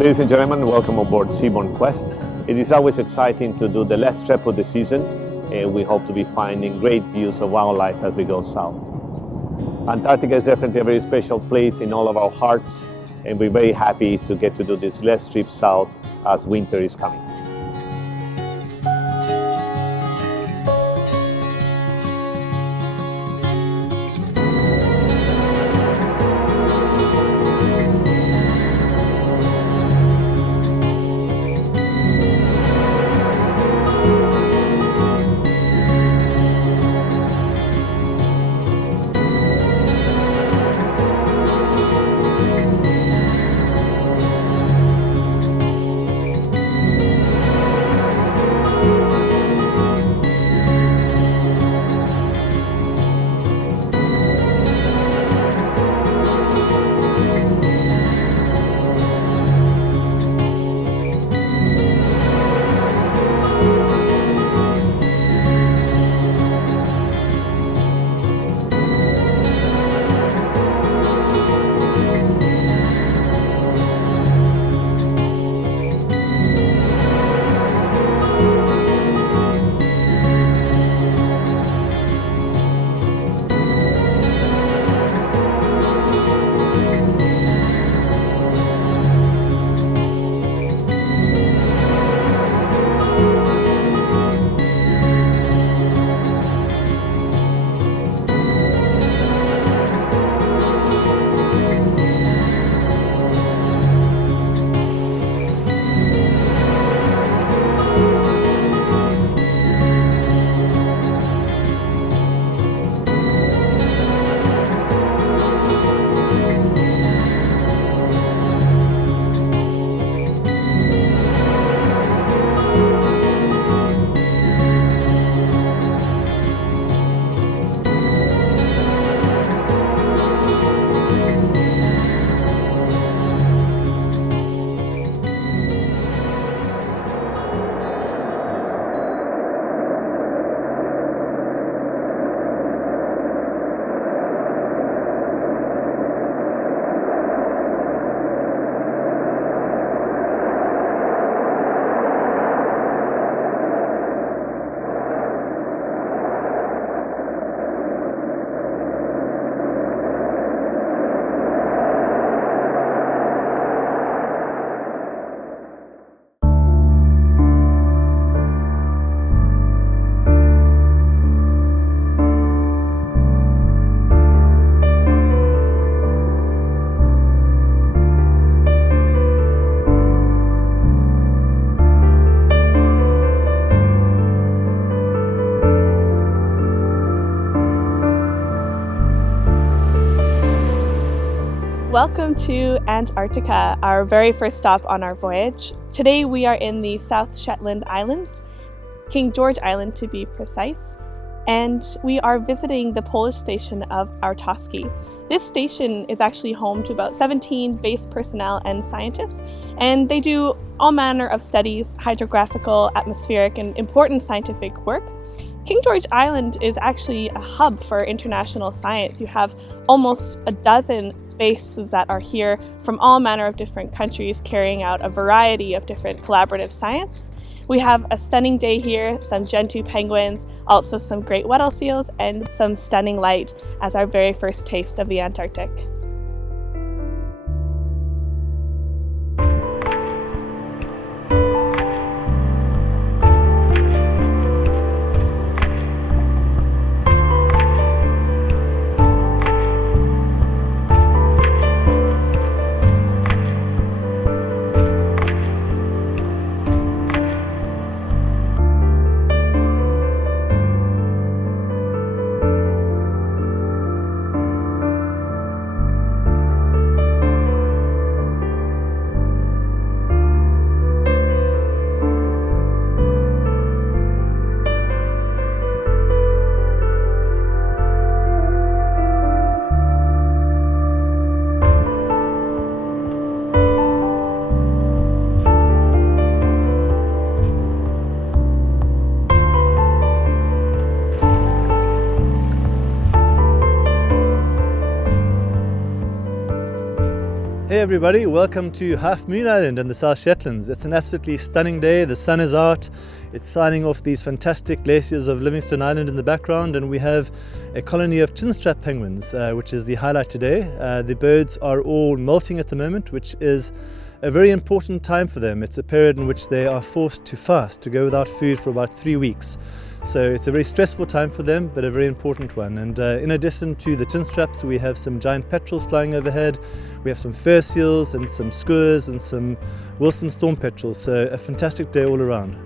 Ladies and gentlemen, welcome aboard Seabourne Quest. It is always exciting to do the last trip of the season, and we hope to be finding great views of wildlife as we go south. Antarctica is definitely a very special place in all of our hearts, and we're very happy to get to do this last trip south as winter is coming. Welcome to Antarctica, our very first stop on our voyage. Today we are in the South Shetland Islands, King George Island to be precise, and we are visiting the Polish station of Arctic. This station is actually home to about 17 base personnel and scientists, and they do all manner of studies, hydrographical, atmospheric, and important scientific work. King George Island is actually a hub for international science. You have almost a dozen bases that are here from all manner of different countries carrying out a variety of different collaborative science. We have a stunning day here, some gentoo penguins, also some great Weddell seals, and some stunning light as our very first taste of the Antarctic. Hey everybody, welcome to Half Moon Island in the South Shetlands. It's an absolutely stunning day, the sun is out, it's shining off these fantastic glaciers of Livingstone Island in the background, and we have a colony of chinstrap penguins, which is the highlight today. The birds are all molting at the moment, which is a very important time for them. It's a period in which they are forced to fast, to go without food for about 3 weeks. So it's a very stressful time for them, but a very important one. And in addition to the chinstraps, we have some giant petrels flying overhead. We have some fur seals and some skuas and some Wilson storm petrels. So a fantastic day all around.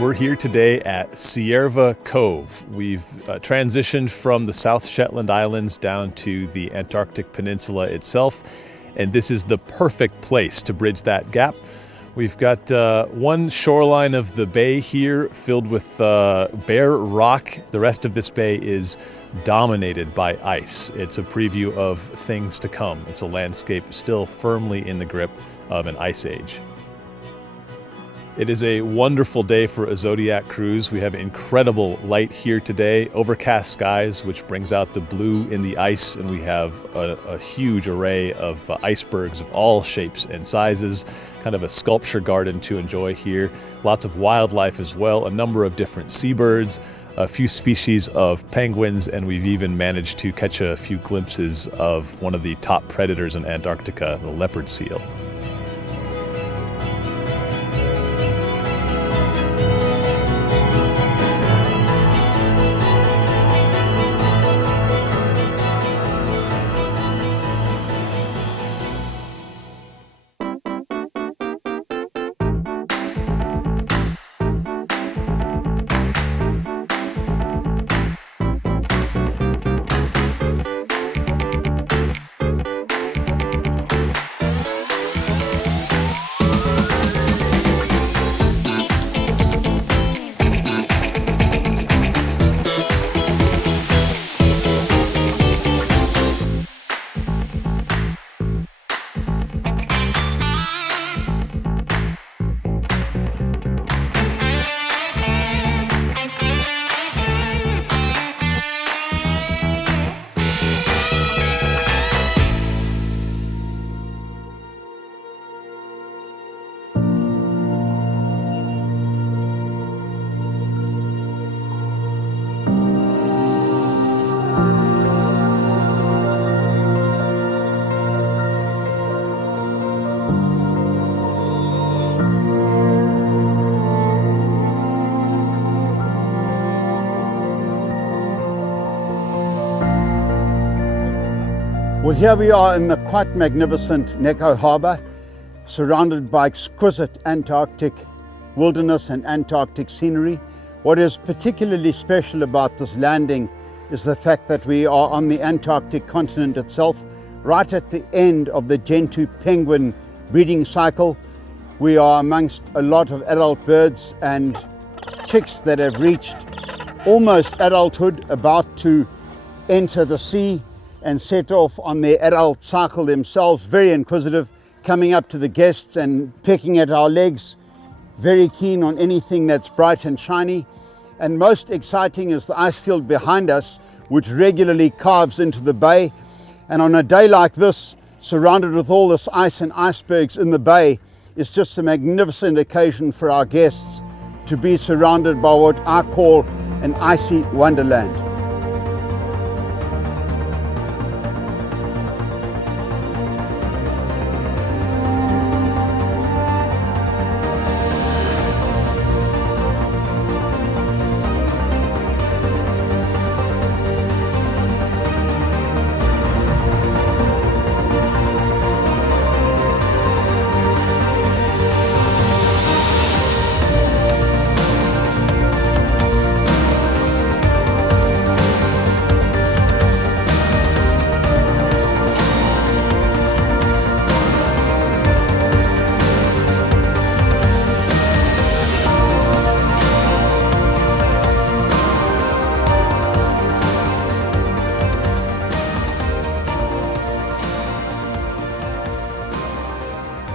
We're here today at Cierva Cove. We've transitioned from the South Shetland Islands down to the Antarctic Peninsula itself, and this is the perfect place to bridge that gap. We've got one shoreline of the bay here filled with bare rock. The rest of this bay is dominated by ice. It's a preview of things to come. It's a landscape still firmly in the grip of an ice age. It is a wonderful day for a Zodiac cruise. We have incredible light here today, overcast skies, which brings out the blue in the ice, and we have a huge array of icebergs of all shapes and sizes, kind of a sculpture garden to enjoy here. Lots of wildlife as well, a number of different seabirds, a few species of penguins, and we've even managed to catch a few glimpses of one of the top predators in Antarctica, the leopard seal. Well, here we are in the quite magnificent Neko Harbour, surrounded by exquisite Antarctic wilderness and Antarctic scenery. What is particularly special about this landing is the fact that we are on the Antarctic continent itself, right at the end of the Gentoo penguin breeding cycle. We are amongst a lot of adult birds and chicks that have reached almost adulthood, about to enter the sea and set off on their adult cycle themselves, very inquisitive, coming up to the guests and pecking at our legs, very keen on anything that's bright and shiny. And most exciting is the ice field behind us, which regularly carves into the bay. And on a day like this, surrounded with all this ice and icebergs in the bay, is just a magnificent occasion for our guests to be surrounded by what I call an icy wonderland.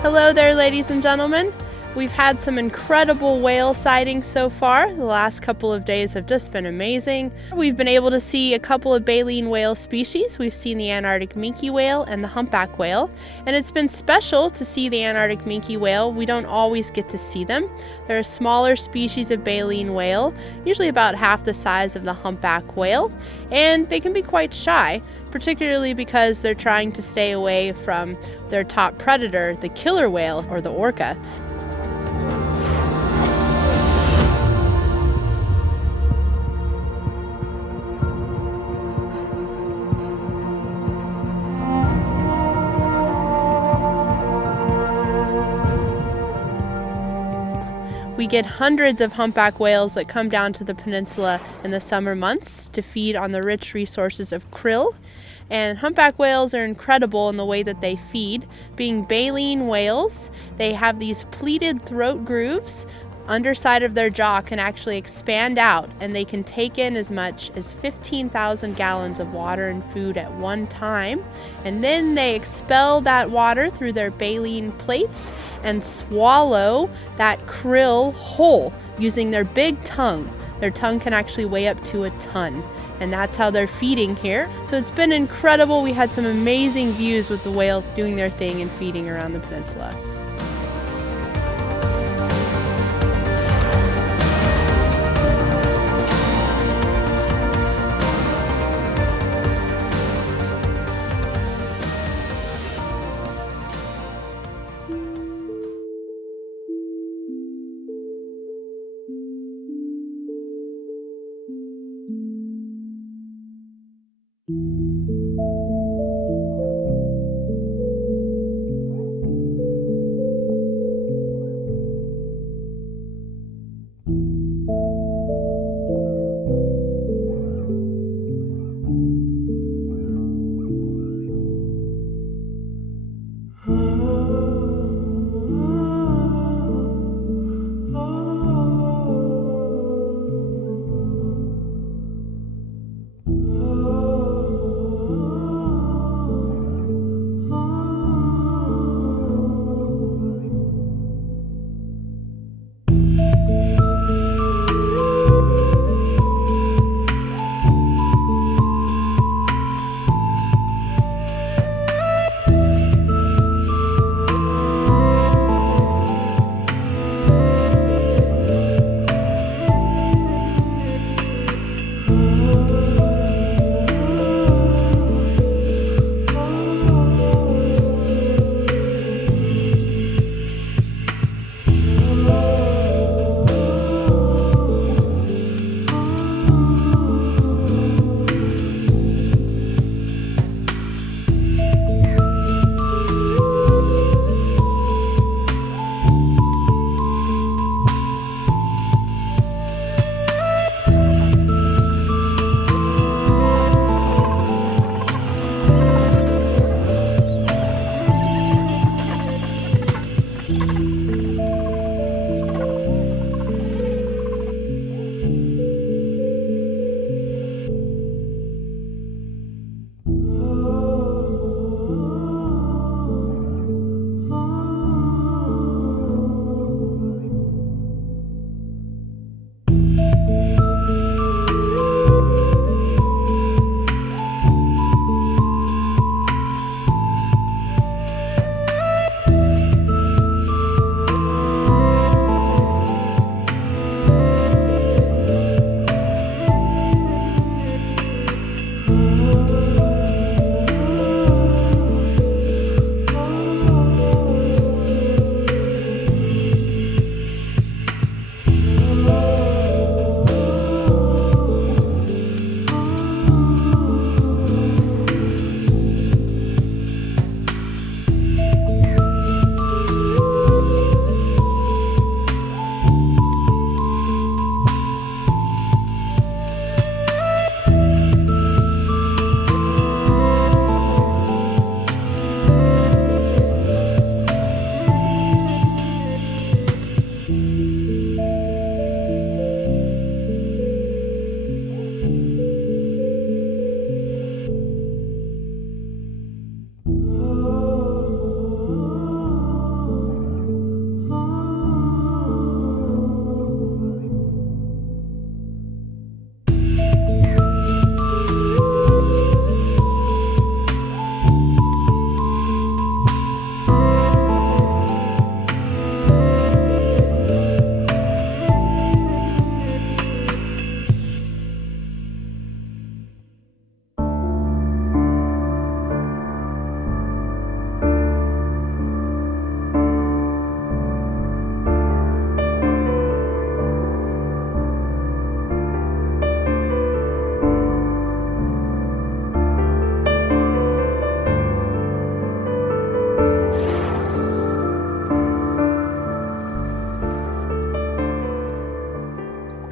Hello there, ladies and gentlemen. We've had some incredible whale sightings so far. The last couple of days have just been amazing. We've been able to see a couple of baleen whale species. We've seen the Antarctic minke whale and the humpback whale, and it's been special to see the Antarctic minke whale. We don't always get to see them. They're a smaller species of baleen whale, usually about half the size of the humpback whale, and they can be quite shy, particularly because they're trying to stay away from their top predator, the killer whale or the orca. We get hundreds of humpback whales that come down to the peninsula in the summer months to feed on the rich resources of krill. And humpback whales are incredible in the way that they feed. Being baleen whales, they have these pleated throat grooves. Underside of their jaw can actually expand out, and they can take in as much as 15,000 gallons of water and food at one time. And then they expel that water through their baleen plates and swallow that krill whole using their big tongue. Their tongue can actually weigh up to a ton. And that's how they're feeding here. So it's been incredible. We had some amazing views with the whales doing their thing and feeding around the peninsula.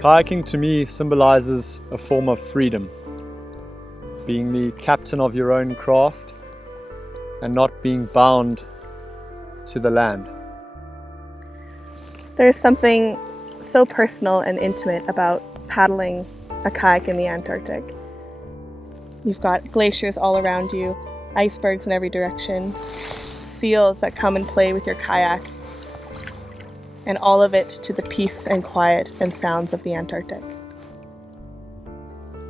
Kayaking to me symbolizes a form of freedom. Being the captain of your own craft and not being bound to the land. There's something so personal and intimate about paddling a kayak in the Antarctic. You've got glaciers all around you, icebergs in every direction, seals that come and play with your kayak, and all of it to the peace and quiet and sounds of the Antarctic.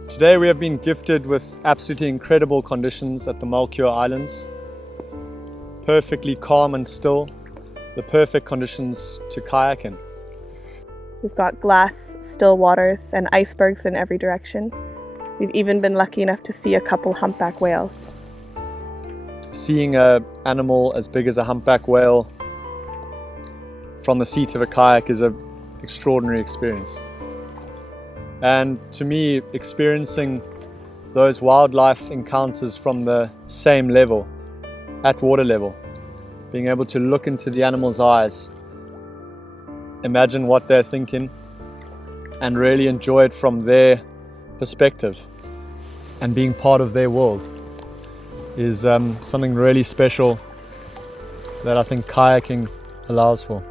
Today we have been gifted with absolutely incredible conditions at the Melchior Islands. Perfectly calm and still, the perfect conditions to kayak in. We've got glass, still waters, and icebergs in every direction. We've even been lucky enough to see a couple humpback whales. Seeing an animal as big as a humpback whale from the seat of a kayak is an extraordinary experience. And to me, experiencing those wildlife encounters from the same level, at water level, being able to look into the animal's eyes, imagine what they're thinking, and really enjoy it from their perspective and being part of their world is something really special that I think kayaking allows for.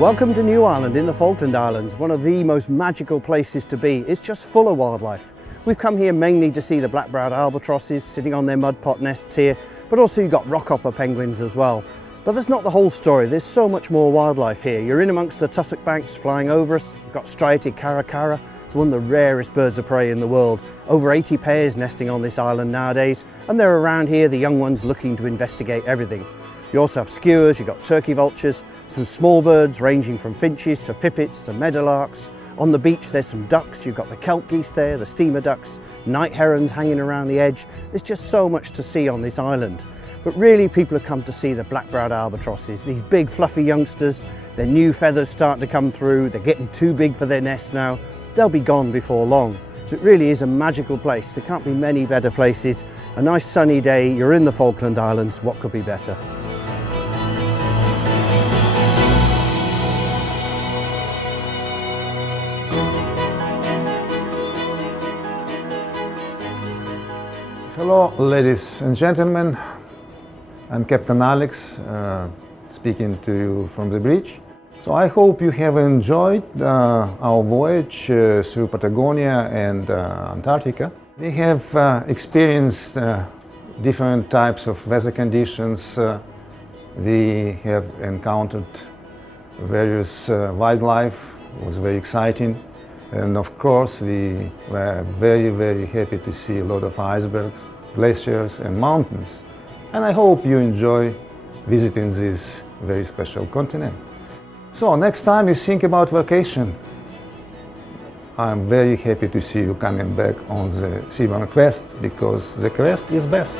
Welcome to New Ireland in the Falkland Islands, one of the most magical places to be. It's just full of wildlife. We've come here mainly to see the black-browed albatrosses sitting on their mud pot nests here, but also you've got rockhopper penguins as well. But that's not the whole story. There's so much more wildlife here. You're in amongst the tussock banks flying over us. You've got striated caracara. It's one of the rarest birds of prey in the world. Over 80 pairs nesting on this island nowadays, and they're around here, the young ones looking to investigate everything. You also have skuas, you've got turkey vultures, some small birds ranging from finches to pipits to meadowlarks. On the beach there's some ducks, you've got the kelp geese there, the steamer ducks, night herons hanging around the edge. There's just so much to see on this island. But really people have come to see the black-browed albatrosses, these big fluffy youngsters. Their new feathers starting to come through, they're getting too big for their nest now. They'll be gone before long. So it really is a magical place. There can't be many better places. A nice sunny day, you're in the Falkland Islands, what could be better? Hello, ladies and gentlemen. I'm Captain Alex, speaking to you from the bridge. So I hope you have enjoyed our voyage through Patagonia and Antarctica. We have experienced different types of weather conditions. We have encountered various wildlife. It was very exciting. And of course, we were very, very happy to see a lot of icebergs, glaciers and mountains. And I hope you enjoy visiting this very special continent. So next time you think about vacation, I'm very happy to see you coming back on the Seabourne Quest, because the Quest is best.